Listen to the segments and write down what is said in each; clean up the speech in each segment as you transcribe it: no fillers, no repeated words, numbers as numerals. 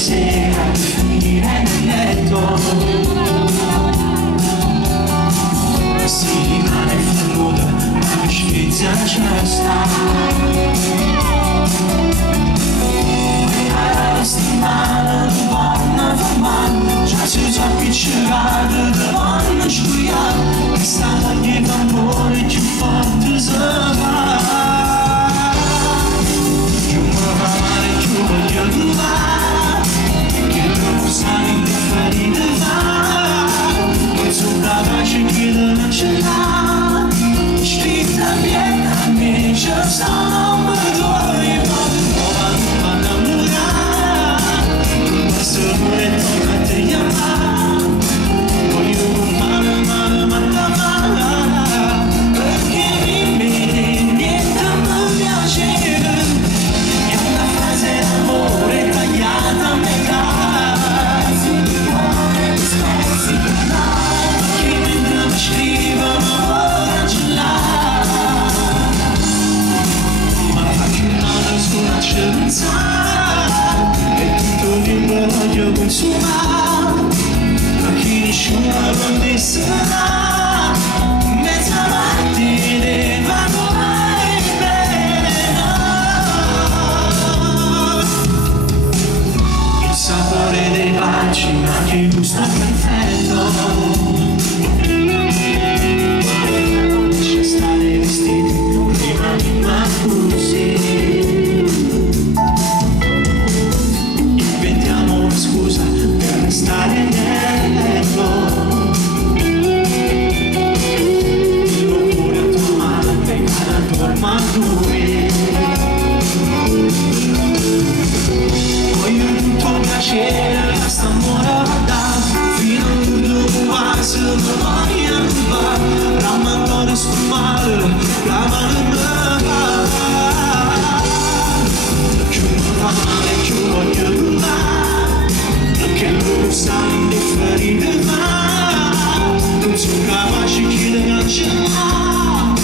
sera per finire nel letto. Si rimane fermuta, ma che sfizia c'è sta. La settimana de bona fa mal, già si già appiccicato de bona scuiata, che sta la niente amore più forte se va. Più mi fa male, più voglio arrivare, che non sai indifferire va, che sono capace che non ce l'ha, scritta bene a me, già sta non mi vuoi, ma se vuoi torna te chiamare, voglio male, perché in me niente mi piace, è una frase d'amore tagliata a metà, che mentre mi scrivono ora ce l'ha, ma faccio male sulla scienza. Voglio consumare, ma chi nessuno non sarà, mezzanotte devono mai bene. Il sapore dei baci, ma che gusto perfetto. Lascia stare i vestiti, non rimani mai così. Scusa per restare nel letto, dico pure a tua madre che la dorma lui. Voglio tutto piacere, sta amore da fino all'ultimo se lo voglio rubare, ramandare sul mare, la mano me va, più mi fa male, più voglio rubare. Che non sai indifferire va, non sono capace che non ce l'ha,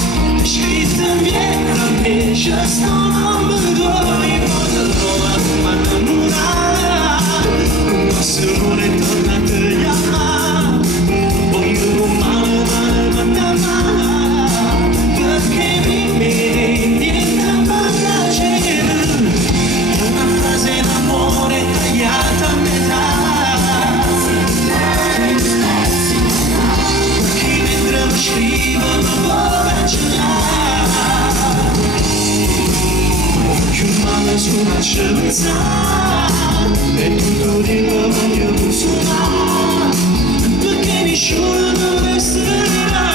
scritta viene a me, già sto non mi vuoi, voglio trovare una innamorata, un passo amore torna a te chiamare, voglio male, perché in me niente mi piace, è una frase d'amore tagliata a metà. Scrivono ora ce l'ha, più male sulla scienza, e tutto di nuovo voglio consumare, perché nessuno non resterà.